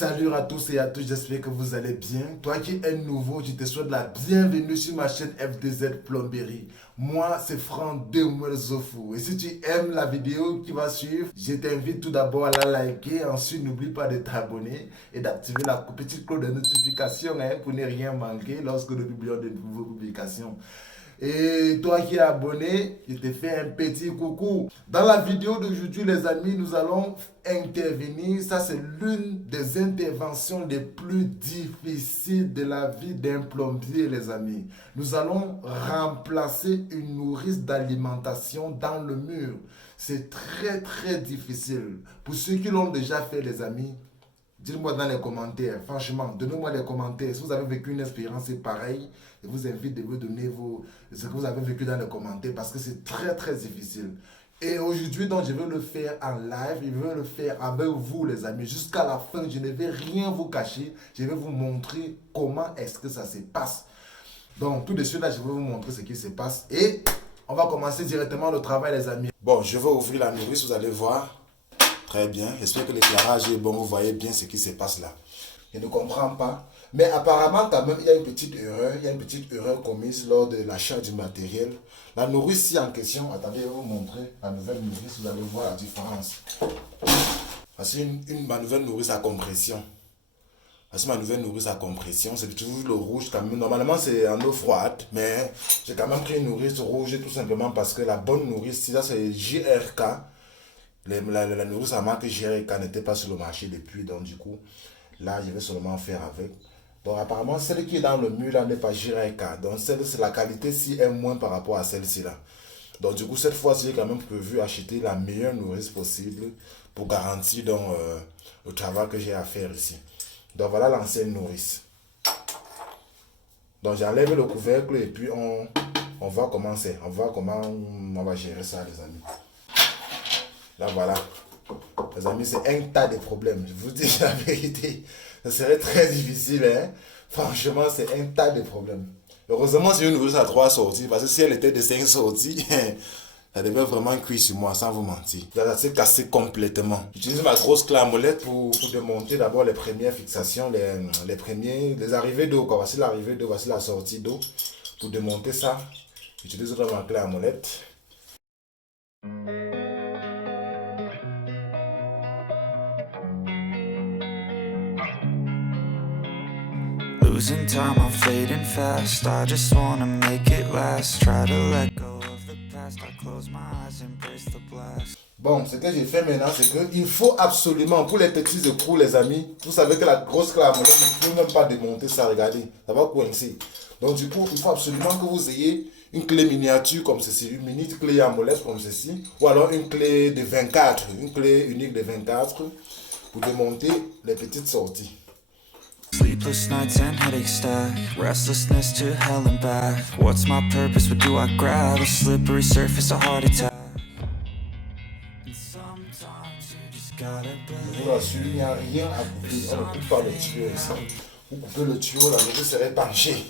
Salut à tous et à toutes, j'espère que vous allez bien. Toi qui es nouveau, je te souhaite la bienvenue sur ma chaîne FDZ Plomberie. Moi, c'est Franck Demouel Zofou. Et si tu aimes la vidéo qui va suivre, je t'invite tout d'abord à la liker. Ensuite, n'oublie pas de t'abonner et d'activer la petite cloche de notification pour ne rien manquer lorsque nous publions de nouvelles publications. Et toi qui es abonné, je te fais un petit coucou. Dans la vidéo d'aujourd'hui, les amis, nous allons intervenir. Ça, c'est l'une des interventions les plus difficiles de la vie d'un plombier, les amis. Nous allons remplacer une nourrice d'alimentation dans le mur. C'est très, très difficile. Pour ceux qui l'ont déjà fait, les amis, dites-moi dans les commentaires, franchement, donnez-moi des commentaires. Si vous avez vécu une expérience pareille, je vous invite de me donner ce que vous avez vécu dans les commentaires parce que c'est très très difficile. Et aujourd'hui, donc, je vais le faire en live, je vais le faire avec vous les amis. Jusqu'à la fin, je ne vais rien vous cacher. Je vais vous montrer comment est-ce que ça se passe. Donc, tout de suite, là, je vais vous montrer ce qui se passe. Et on va commencer directement le travail les amis. Bon, je vais ouvrir la nourrice, vous allez voir. Très bien, j'espère que l'éclairage est bon, vous voyez bien ce qui se passe là. Je ne comprends pas. Mais apparemment, quand même, il y a une petite erreur commise lors de l'achat du matériel. La nourrice ici en question, attendez, je vais vous montrer la nouvelle nourrice, vous allez voir la différence. Voici ma nouvelle nourrice à compression. Voici ma nouvelle nourrice à compression, c'est toujours le rouge quand même. Normalement, c'est en eau froide, mais j'ai quand même pris une nourrice rouge tout simplement parce que la bonne nourrice, ça c'est JRK. La nourrice à marque JRK n'était pas sur le marché depuis, donc du coup, là, je vais seulement faire avec. Donc apparemment, celle qui est dans le mur là n'est pas JRK. Donc la qualité-ci est moins par rapport à celle-ci là. Donc du coup, cette fois-ci, j'ai quand même prévu acheter la meilleure nourrice possible pour garantir donc, le travail que j'ai à faire ici. Donc voilà l'ancienne nourrice. Donc j'enlève le couvercle et puis on va commencer. On va comment on va gérer ça les amis. Là voilà. Les amis, c'est un tas de problèmes. Je vous dis la vérité. Ça serait très difficile. Hein? Franchement, c'est un tas de problèmes. Heureusement, c'est une nourrice à 3 sorties. Parce que si elle était de 5 sorties, ça devait vraiment cuire sur moi, sans vous mentir. Ça s'est cassé complètement. J'utilise ma grosse clé à molette pour démonter d'abord les premières fixations, les arrivées d'eau. Voici l'arrivée d'eau, voici la sortie d'eau. Pour démonter ça, j'utilise ma clé à molette. Losing time, I'm fading fast. I just wanna make it last. Try to let go of the past. I close my eyes, embrace the blast. Bon, ce que j'ai fait maintenant, c'est qu'il faut absolument, pour les petits écrous, les amis, vous savez que la grosse clé à molette, vous ne pouvez même pas démonter ça, regardez, ça va coincer. Donc du coup, il faut absolument que vous ayez une clé miniature comme ceci, une mini clé à molette comme ceci, ou alors une clé de 24, une clé unique de 24 pour démonter les petites sorties. Sleepless nights and headaches stack. Restlessness to hell and back. What's my purpose? What do I grab? A slippery surface, a heart attack. And sometimes you just gotta Je vous rassure, il n'y a rien à couper. On ne coupe pas le tuyau ici. Vous coupez le tuyau, la nourrice serait penchée.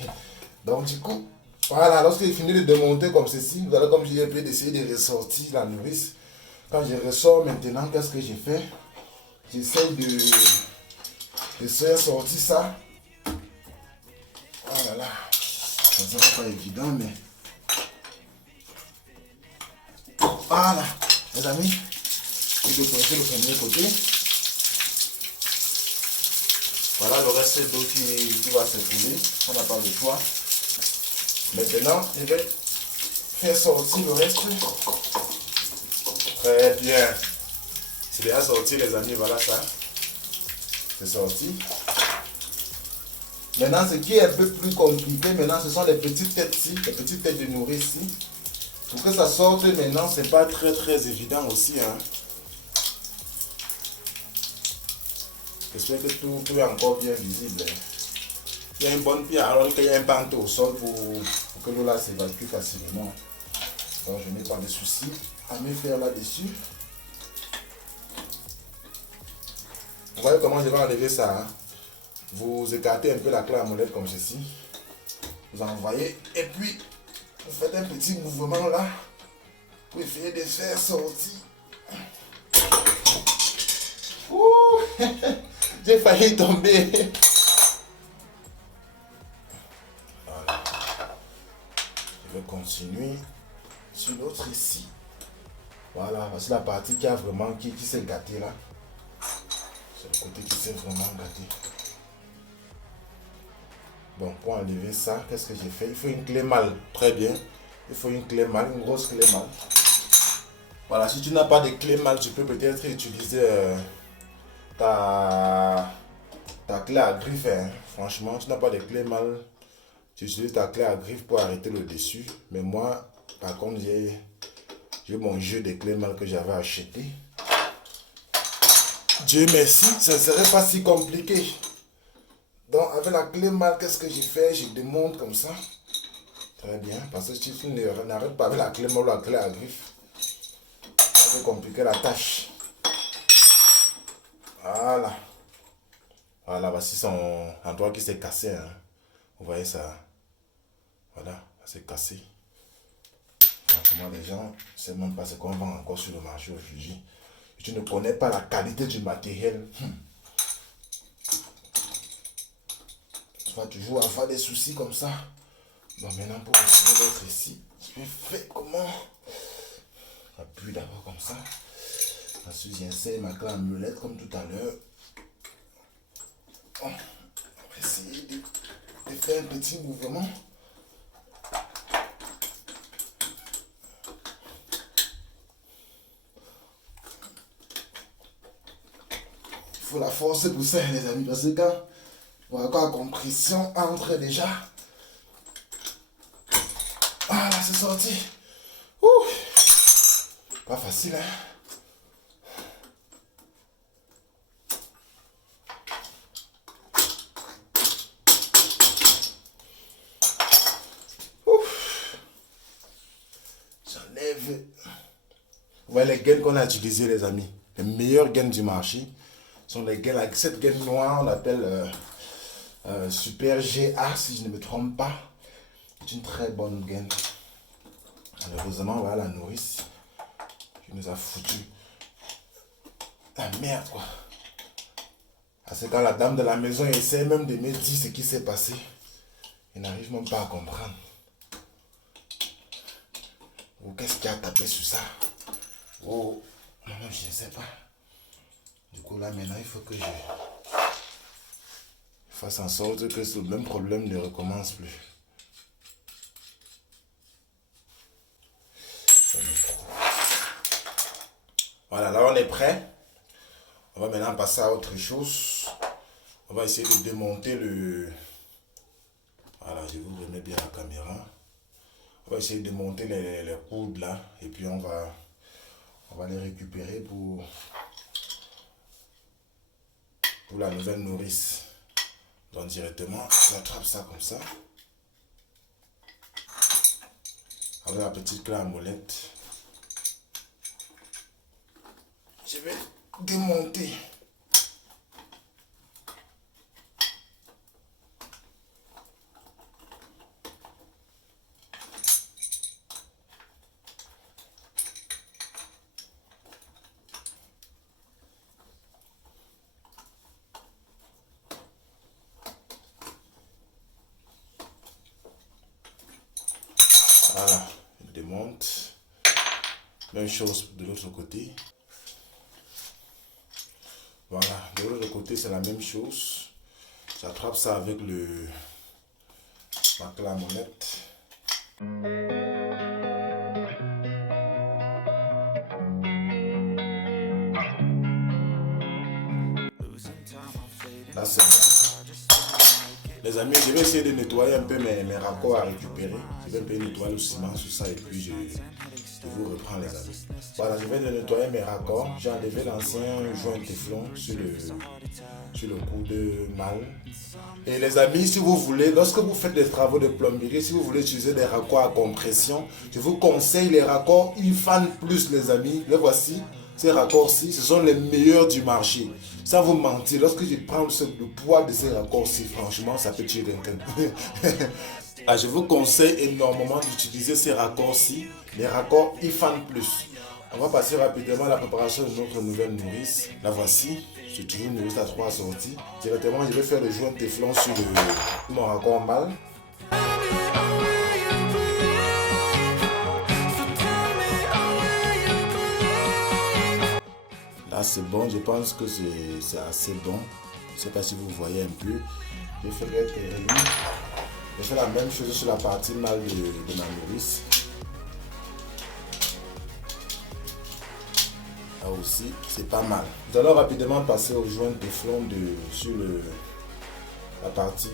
Donc du coup, voilà, lorsqu'il finit de démonter comme ceci, vous allez comme je l'ai d'essayer de ressortir la nourrice. Quand je ressors maintenant, qu'est-ce que j'ai fait? J'essaie de faire sortir ça. Oh là là, ça ne sera pas évident, mais voilà, les amis, je vais pointer le premier côté. Voilà le reste d'eau qui va circuler, on n'a pas le choix. Maintenant, je vais faire sortir le reste. Très bien. C'est bien sorti les amis, voilà ça. C'est sorti. Maintenant, ce qui est un peu plus compliqué, maintenant, ce sont les petites têtes-ci, les petites têtes de nourrice ici. Pour que ça sorte maintenant, c'est pas très très évident aussi. Hein. J'espère que tout est encore bien visible. Il y a une bonne pierre, alors qu'il y a un panneau au sol pour que l'eau là s'évacue facilement. Donc je n'ai pas de soucis à me faire là-dessus. Vous voyez comment je vais enlever ça. Hein? Vous écartez un peu la clé à molette comme ceci. Vous envoyez et puis vous faites un petit mouvement là pour essayer de faire sortir. Ouh. J'ai failli tomber. Voilà. Je vais continuer sur l'autre ici. Voilà, voici la partie qui a vraiment qui s'est gâtée là. C'est le côté qui s'est vraiment gâté. Bon, pour enlever ça, qu'est-ce que j'ai fait? Il faut une clé mâle. Très bien. Il faut une clé mâle, une grosse clé mâle. Voilà, si tu n'as pas de clé mâle, tu peux peut-être utiliser ta clé à griffe. Hein. Franchement, si tu n'as pas de clé mâle, tu utilises ta clé à griffe pour arrêter le dessus. Mais moi, par contre, j'ai mon jeu de clé mâle que j'avais acheté. Dieu merci, ça ne serait pas si compliqué. Donc, avec la clé mâle, qu'est-ce que j'ai fait? Je démonte comme ça. Très bien, parce que si tu n'arrêtes pas avec la clé mâle ou la clé à griffe, ça peut compliquer la tâche. Voilà. Voilà, voici son endroit qui s'est cassé. Hein. Vous voyez ça? Voilà, ça s'est cassé. Franchement, les gens ne savent même pas ce qu'on vend encore sur le marché aujourd'hui. Tu ne connais pas la qualité du matériel. Tu vas toujours avoir des soucis comme ça. Bon, maintenant, pour retirer l'autre ici, je vais faire comment? J'appuie d'abord comme ça. Ensuite, j'insère ma clé en mulette comme tout à l'heure. On va essayer de faire un petit mouvement. Il faut la force pour ça, les amis, parce que quand la compression entre déjà. Ah là, c'est sorti. Ouh. Pas facile, hein. J'enlève. Voilà les gaines qu'on a utilisées, les amis. Les meilleures gaines du marché sont les gaines avec cette gaine noire, on l'appelle Super GA, si je ne me trompe pas. C'est une très bonne gaine. Malheureusement, voilà la nourrice qui nous a foutu la merde, quoi. Parce que quand la dame de la maison essaie même de me dire ce qui s'est passé, elle n'arrive même pas à comprendre. Ou qu'est-ce qui a tapé sur ça? Oh, je ne sais pas. Du coup, là, maintenant, il faut que je fasse en sorte que ce même problème ne recommence plus. Voilà, là, on est prêt. On va maintenant passer à autre chose. On va essayer de démonter le... Voilà, je vous remets bien la caméra. On va essayer de démonter les coudes là. Et puis, on va les récupérer pour la nouvelle nourrice. Donc directement, j'attrape ça comme ça. Avec la petite clé à molette. Je vais démonter. Voilà, je démonte. Même chose de l'autre côté. Voilà, de l'autre côté c'est la même chose. J'attrape ça avec ma clé à molette. Là c'est bon. Les amis, je vais essayer de nettoyer un peu mes raccords à récupérer. Je vais un peu nettoyer le ciment sur ça et puis je vous reprends, les amis. Voilà, je vais nettoyer mes raccords. J'ai enlevé l'ancien joint Teflon sur le coup de mal. Et les amis, si vous voulez, lorsque vous faites des travaux de plomberie, si vous voulez utiliser des raccords à compression, je vous conseille les raccords IFAN Plus, les amis. Les voici. Ces raccords-ci, ce sont les meilleurs du marché. Sans vous mentir, lorsque je prends le poids de ces raccords-ci, franchement, ça peut tuer quelqu'un. Ah, je vous conseille énormément d'utiliser ces raccords-ci, les raccords IFAN Plus. On va passer rapidement à la préparation de notre nouvelle nourrice. La voici. C'est toujours une nourrice à 3 sorties. Directement, je vais faire le joint téflon sur mon raccord mâle. Là, c'est bon. Je pense que c'est assez bon. Je ne sais pas si vous voyez un peu. Je fais la même chose sur la partie mâle de ma nourrice. Là aussi, c'est pas mal. Nous allons rapidement passer au joint téflon sur la partie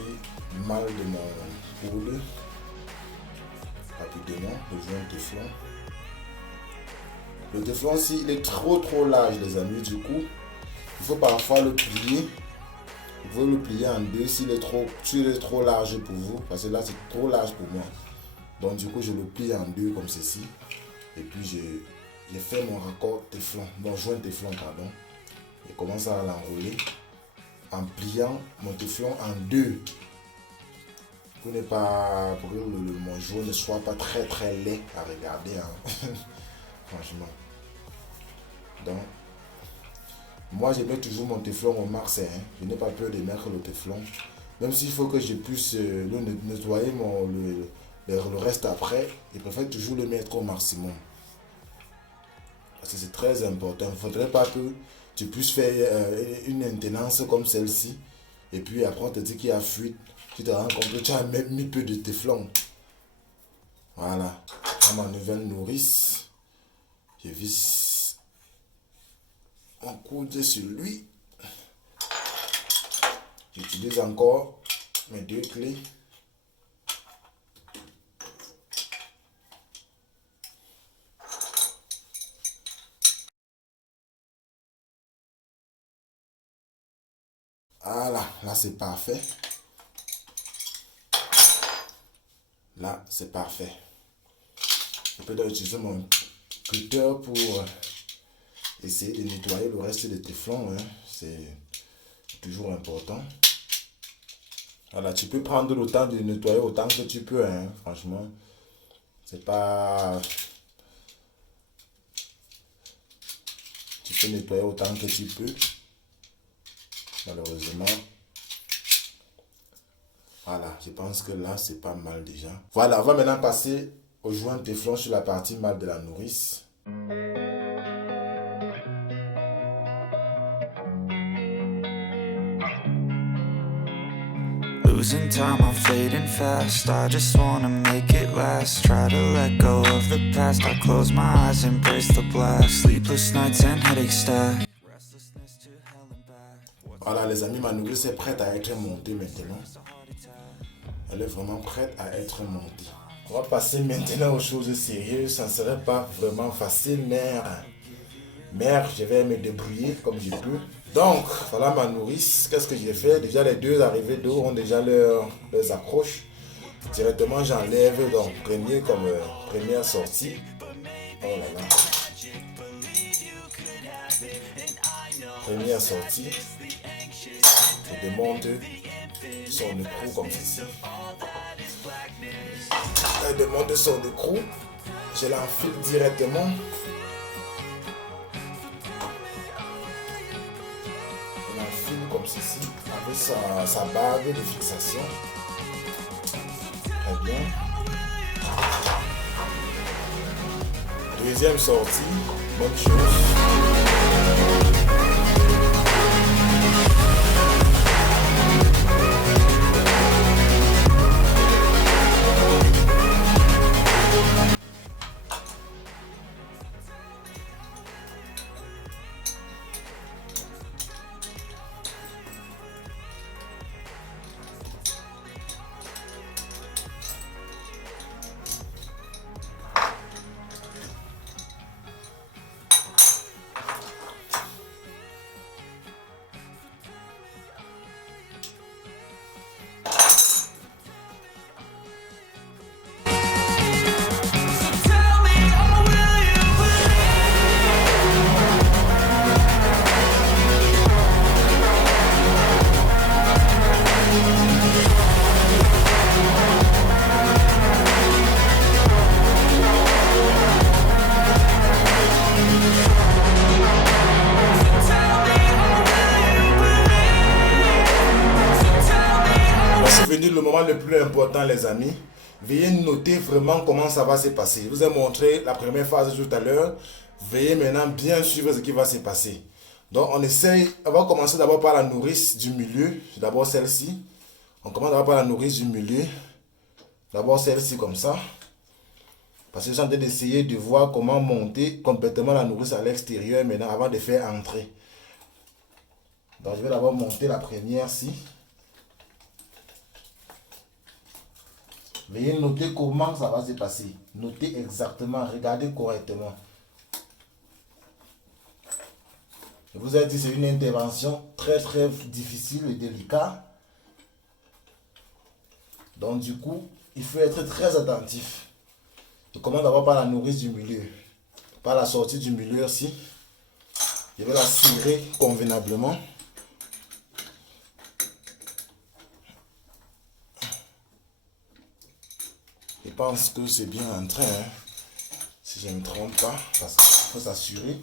mâle de mon poule. Rapidement, le joint téflon. Le téflon, s'il est trop large, les amis, du coup, il faut parfois le plier. Vous pouvez le plier en deux s'il est trop large pour vous, parce que là, c'est trop large pour moi. Donc, du coup, je le plie en deux comme ceci. Et puis, j'ai fait mon raccord téflon, mon joint téflon, pardon. Je commence à l'enrouler en pliant mon téflon en deux. Pour que mon joint ne soit pas très laid à regarder. Hein. Franchement. Donc, moi je mets toujours mon téflon au max. Hein. Je n'ai pas peur de mettre le téflon. Même s'il faut que je puisse le nettoyer le reste après, je préfère toujours le mettre au maximum. Parce que c'est très important. Il ne faudrait pas que tu puisses faire une maintenance comme celle-ci. Et puis après on te dit qu'il y a fuite. Tu te rends compte que tu as même mis peu de téflon. Voilà. Dans ma nouvelle nourrice, je visse mon coude sur lui. J'utilise encore mes deux clés. Voilà, là c'est parfait. Là, c'est parfait. Je peux donc utiliser mon cutter pour essayer de nettoyer le reste des téflons. Hein. C'est toujours important. Voilà, tu peux prendre le temps de nettoyer autant que tu peux. Hein. Franchement, c'est pas... Tu peux nettoyer autant que tu peux. Malheureusement. Voilà, je pense que là, c'est pas mal déjà. Voilà, on va maintenant passer au joint téflon sur la partie mâle de la nourrice. Losing time, I'm fading fast. I just wanna make it last. Try to let go of the past. I close my eyes, embrace the blast. Sleepless nights and headache stack. Restlessness to hell and back. Voilà les amis, ma nourrice est prête à être montée maintenant. Elle est vraiment prête à être montée. On va passer maintenant aux choses sérieuses. Ça ne serait pas vraiment facile, mais je vais me débrouiller comme je peux. Donc, voilà ma nourrice. Qu'est-ce que j'ai fait? Déjà, les deux arrivées d'eau ont déjà leurs accroches. Directement, j'enlève donc première sortie. Oh là là. Première sortie. Je démonte son écrou comme ceci. Elle démonte son écrou. Je l'enfile directement. Je l'enfile comme ceci avec sa barre de fixation. Très bien. Deuxième sortie, même chose. Voici venu le moment le plus important, les amis. Veuillez noter vraiment comment ça va se passer. Je vous ai montré la première phase tout à l'heure. Veuillez maintenant bien suivre ce qui va se passer. Donc on va commencer d'abord par la nourrice du milieu. D'abord celle-ci. On commence d'abord par la nourrice du milieu. D'abord celle-ci comme ça. Parce que j'ai en train d'essayer de voir comment monter complètement la nourrice à l'extérieur maintenant avant de faire entrer. Donc je vais d'abord monter la première-ci. Veuillez noter comment ça va se passer. Notez exactement, regardez correctement. Je vous ai dit, c'est une intervention très difficile et délicate. Donc du coup, il faut être très attentif. Je commence d'abord par la nourrice du milieu. Par la sortie du milieu aussi. Je vais la serrer convenablement. Je pense que c'est bien en train, hein, si je ne me trompe pas, parce qu'il faut s'assurer.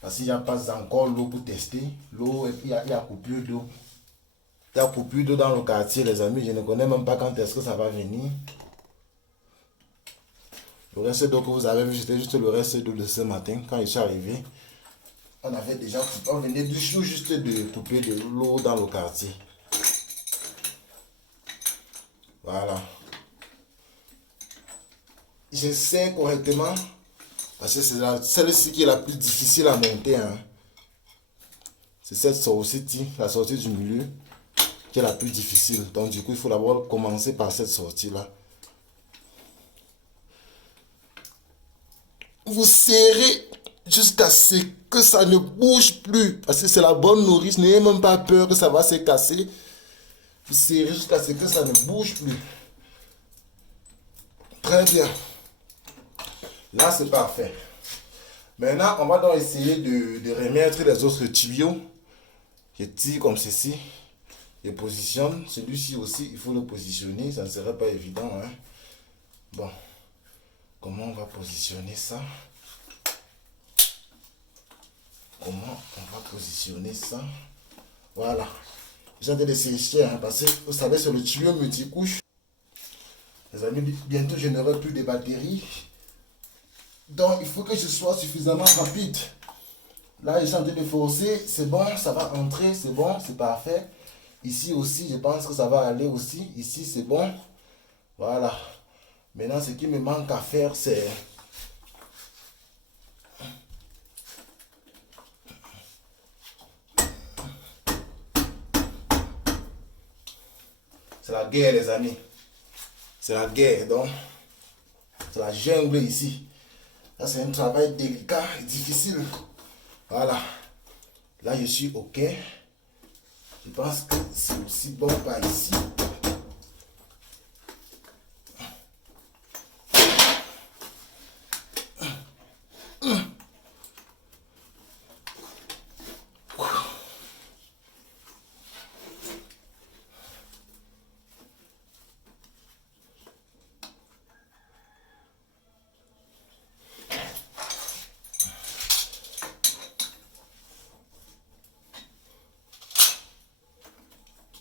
Parce qu'il n'y a pas encore l'eau pour tester. L'eau, et puis il y a coupure d'eau. Il y a coupure d'eau dans le quartier, les amis. Je ne connais même pas quand est-ce que ça va venir. Le reste d'eau que vous avez vu, c'était juste le reste d'eau de ce matin. Quand je suis arrivé, on venait juste de couper de l'eau dans le quartier. Voilà. Je sais correctement, parce que c'est celle-ci qui est la plus difficile à monter. Hein. C'est cette sortie, la sortie du milieu, qui est la plus difficile. Donc du coup, il faut d'abord commencer par cette sortie-là. Vous serrez jusqu'à ce que ça ne bouge plus. Parce que c'est la bonne nourrice. N'ayez même pas peur que ça va se casser. Vous serrez jusqu'à ce que ça ne bouge plus. Très bien. Là, c'est parfait. Maintenant, on va donc essayer de remettre les autres tuyaux. Je tire comme ceci. Je positionne. Celui-ci aussi, il faut le positionner. Ça ne serait pas évident. Hein? Bon. Comment on va positionner ça? Comment on va positionner ça? Voilà. J'ai de sécher, hein, parce que vous savez, sur le tuyau multicouche, les amis, bientôt je n'aurai plus de batterie. Donc il faut que je sois suffisamment rapide. Là, je suis en train de forcer, c'est bon, ça va entrer, c'est bon, c'est parfait. Ici aussi, je pense que ça va aller aussi. Ici, c'est bon. Voilà. Maintenant, ce qui me manque à faire, c'est... C'est la guerre, les amis. C'est la guerre, donc. C'est la jungle ici. Là, c'est un travail délicat et difficile. Voilà. Là, je suis OK. Je pense que c'est aussi bon par ici.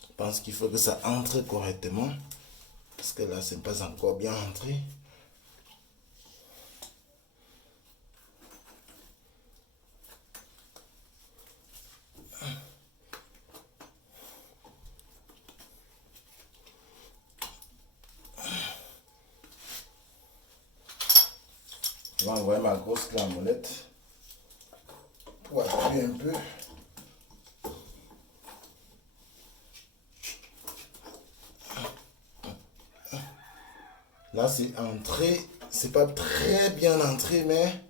Je pense qu'il faut que ça entre correctement. Parce que là, ce n'est pas encore bien entré. Je vais envoyer ma grosse clé à molette pour appuyer un peu. Là, c'est entré. C'est pas très bien entré, mais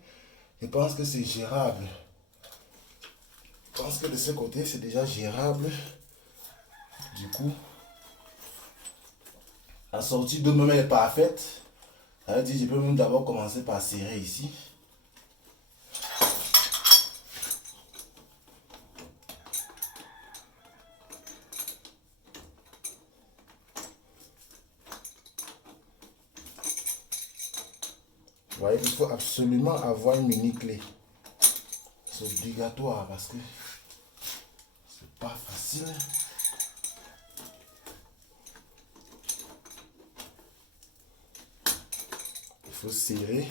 je pense que c'est gérable. Je pense que de ce côté, c'est déjà gérable. Du coup, la sortie de même est parfaite. Ça veut dire que je peux même d'abord commencer par serrer ici. Vous voyez, il faut absolument avoir une mini clé. C'est obligatoire parce que c'est pas facile. faut serrer.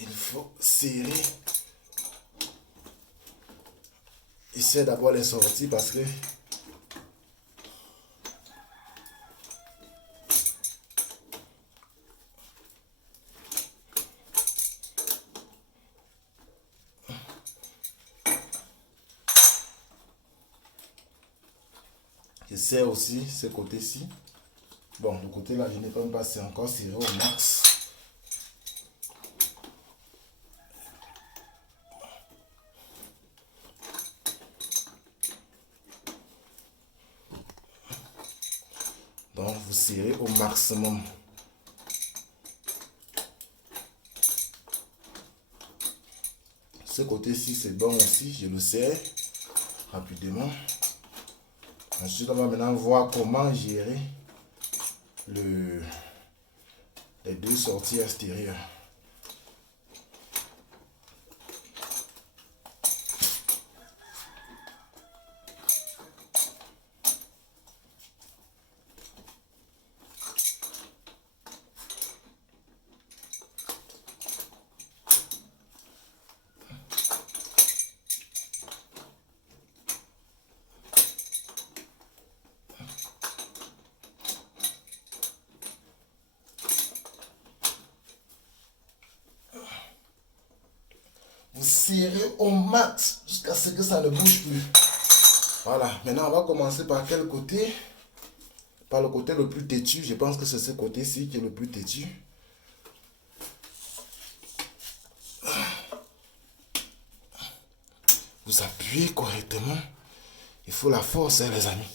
Il faut serrer. Essaie d'avoir les sorties parce que j'essaie aussi ce côté-ci. Bon, le côté là, je n'ai pas même passé encore serré au max. Donc, vous serrez au maximum. Ce côté-ci, c'est bon aussi. Je le serre rapidement. Ensuite, on va maintenant voir comment gérer les deux sorties extérieures. Vous serrez au max jusqu'à ce que ça ne bouge plus. Voilà, maintenant on va commencer par quel côté? Par le côté le plus têtu. Je pense que c'est ce côté-ci qui est le plus têtu. Vous appuyez correctement. Il faut la force, hein, les amis.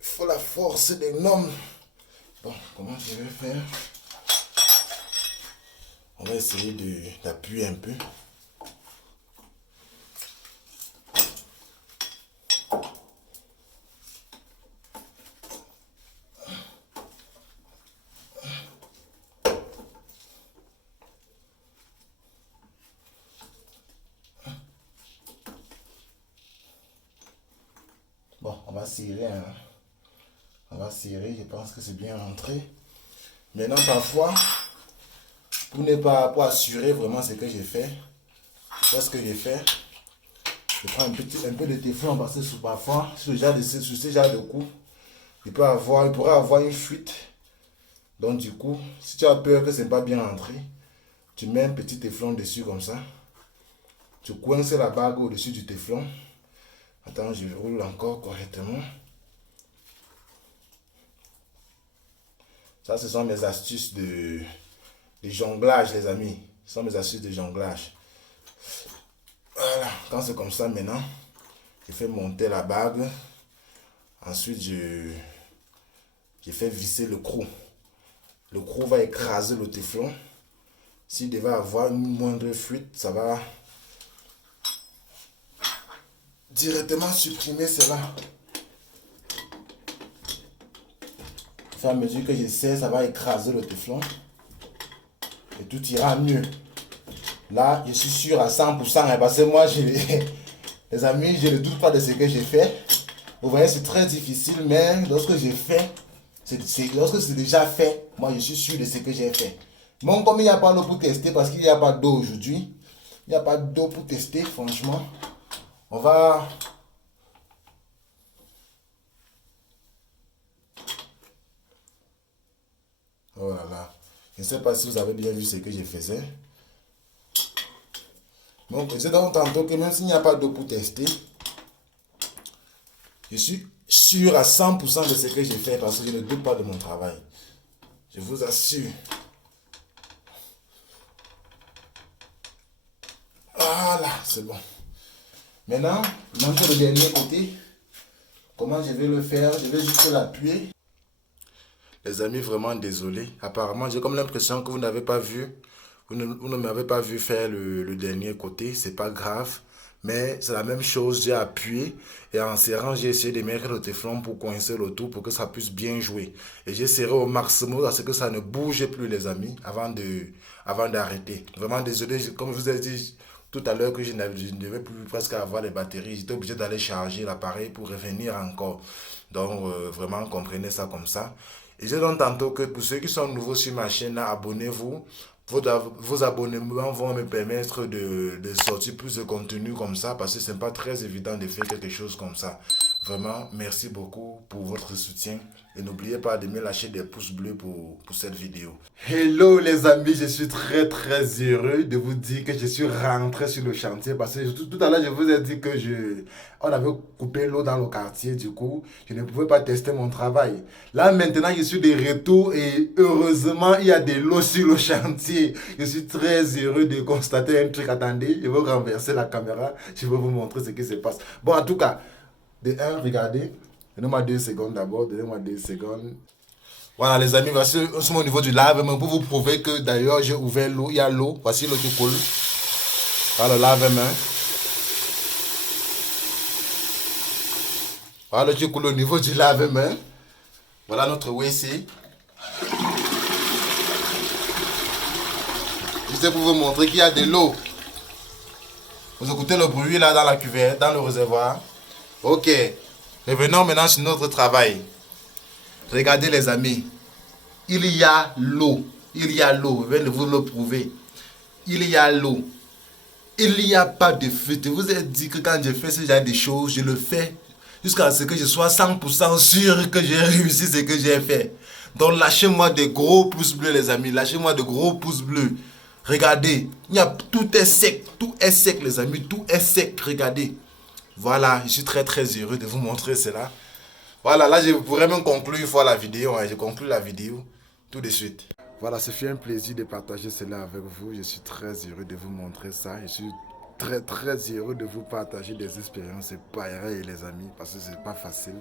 Il faut la force des noms. Bon, comment je vais faire? On va essayer d'appuyer un peu. Bon, on va serrer, hein. On va serrer, je pense que c'est bien rentré. Maintenant, parfois, pour assurer vraiment ce que j'ai fait, ce que j'ai fait, je prends un peu de téflon parce que parfois, sur ce genre de coup, il pourrait avoir une fuite. Donc du coup, si tu as peur que ce n'est pas bien rentré, tu mets un petit téflon dessus comme ça. Tu coinces la bague au-dessus du téflon. Attends, je roule encore correctement. Ça, ce sont mes astuces de jonglage, les amis. Ce sont mes astuces de jonglage. Voilà, quand c'est comme ça maintenant, je fais monter la bague. Ensuite, je fais visser le crou. Le crou va écraser le téflon. S'il devait avoir une moindre fuite, ça va directement supprimer cela. Au fur et à mesure que j'essaie, ça va écraser le téflon. Et tout ira mieux. Là, je suis sûr à 100%, hein, parce que moi, les amis, je ne doute pas de ce que j'ai fait. Vous voyez, c'est très difficile, mais lorsque j'ai fait, lorsque c'est déjà fait, moi, je suis sûr de ce que j'ai fait. Bon, comme il n'y a pas d'eau pour tester, parce qu'il n'y a pas d'eau aujourd'hui, il n'y a pas d'eau pour tester, franchement, on va... Oh là là. Je ne sais pas si vous avez bien vu ce que je faisais. Donc, je sais donc tantôt que même s'il n'y a pas d'eau pour tester, je suis sûr à 100% de ce que j'ai fait parce que je ne doute pas de mon travail. Je vous assure. Voilà, c'est bon. Maintenant, le dernier côté. Comment je vais le faire? Je vais juste l'appuyer. Les amis, vraiment désolé. Apparemment, j'ai comme l'impression que vous n'avez pas vu. Vous ne m'avez pas vu faire le dernier côté. C'est pas grave. Mais c'est la même chose. J'ai appuyé. Et en serrant, j'ai essayé de mettre le téflon pour coincer le tout. Pour que ça puisse bien jouer. Et j'ai serré au maximum. À ce que ça ne bouge plus, les amis. Avant d'arrêter. Vraiment désolé. Comme je vous ai dit tout à l'heure que je ne devais plus presque avoir les batteries. J'étais obligé d'aller charger l'appareil pour revenir encore. Donc, vraiment, comprenez ça comme ça. Et je donne tantôt que pour ceux qui sont nouveaux sur ma chaîne, abonnez-vous. Vos abonnements vont me permettre de sortir plus de contenu comme ça parce que ce n'est pas très évident de faire quelque chose comme ça. Vraiment, merci beaucoup pour votre soutien et n'oubliez pas de me lâcher des pouces bleus pour cette vidéo. Hello les amis, je suis très heureux de vous dire que je suis rentré sur le chantier parce que tout à l'heure je vous ai dit que on avait coupé l'eau dans le quartier, du coup je ne pouvais pas tester mon travail. Là maintenant je suis de retour et heureusement il y a de l'eau sur le chantier. Je suis très heureux de constater un truc. Attendez, je vais renverser la caméra, je vais vous montrer ce qui se passe. Bon, en tout cas, de 1, regardez, donnez-moi 2 secondes d'abord, donnez-moi 2 secondes. Voilà les amis, voici au niveau du lave-main pour vous prouver que d'ailleurs j'ai ouvert l'eau, il y a l'eau, voici l'eau qui coule. Voilà le lave-main. Voilà l'eau qui coule au niveau du lave-main. Voilà notre WC. Juste pour vous montrer qu'il y a de l'eau. Vous écoutez le bruit là dans la cuvette, dans le réservoir. Ok, revenons maintenant sur notre travail. Regardez les amis, il y a l'eau, je viens de vous le prouver. Il y a l'eau, il n'y a pas de fuite. Je vous ai dit que quand je fais ce genre de choses, je le fais jusqu'à ce que je sois 100% sûr que j'ai réussi ce que j'ai fait. Donc lâchez-moi des gros pouces bleus les amis, lâchez-moi de gros pouces bleus. Regardez, tout est sec les amis, tout est sec, regardez. Voilà, je suis très heureux de vous montrer cela. Voilà, là je pourrais même conclure une fois la vidéo. Je conclue la vidéo tout de suite. Voilà, ce fut un plaisir de partager cela avec vous. Je suis très heureux de vous montrer ça. Je suis très heureux de vous partager des expériences pareilles les amis. Parce que c'est pas facile.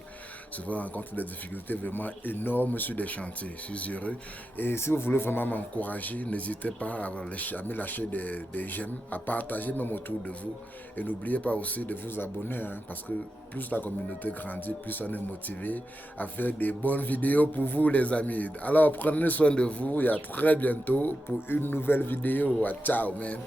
Souvent on rencontre des difficultés vraiment énormes sur des chantiers. Je suis heureux. Et si vous voulez vraiment m'encourager, n'hésitez pas à me lâcher des j'aime, à partager même autour de vous. Et n'oubliez pas aussi de vous abonner. Parce que plus la communauté grandit, plus on est motivé à faire des bonnes vidéos pour vous les amis. Alors prenez soin de vous et à très bientôt pour une nouvelle vidéo. Ciao man.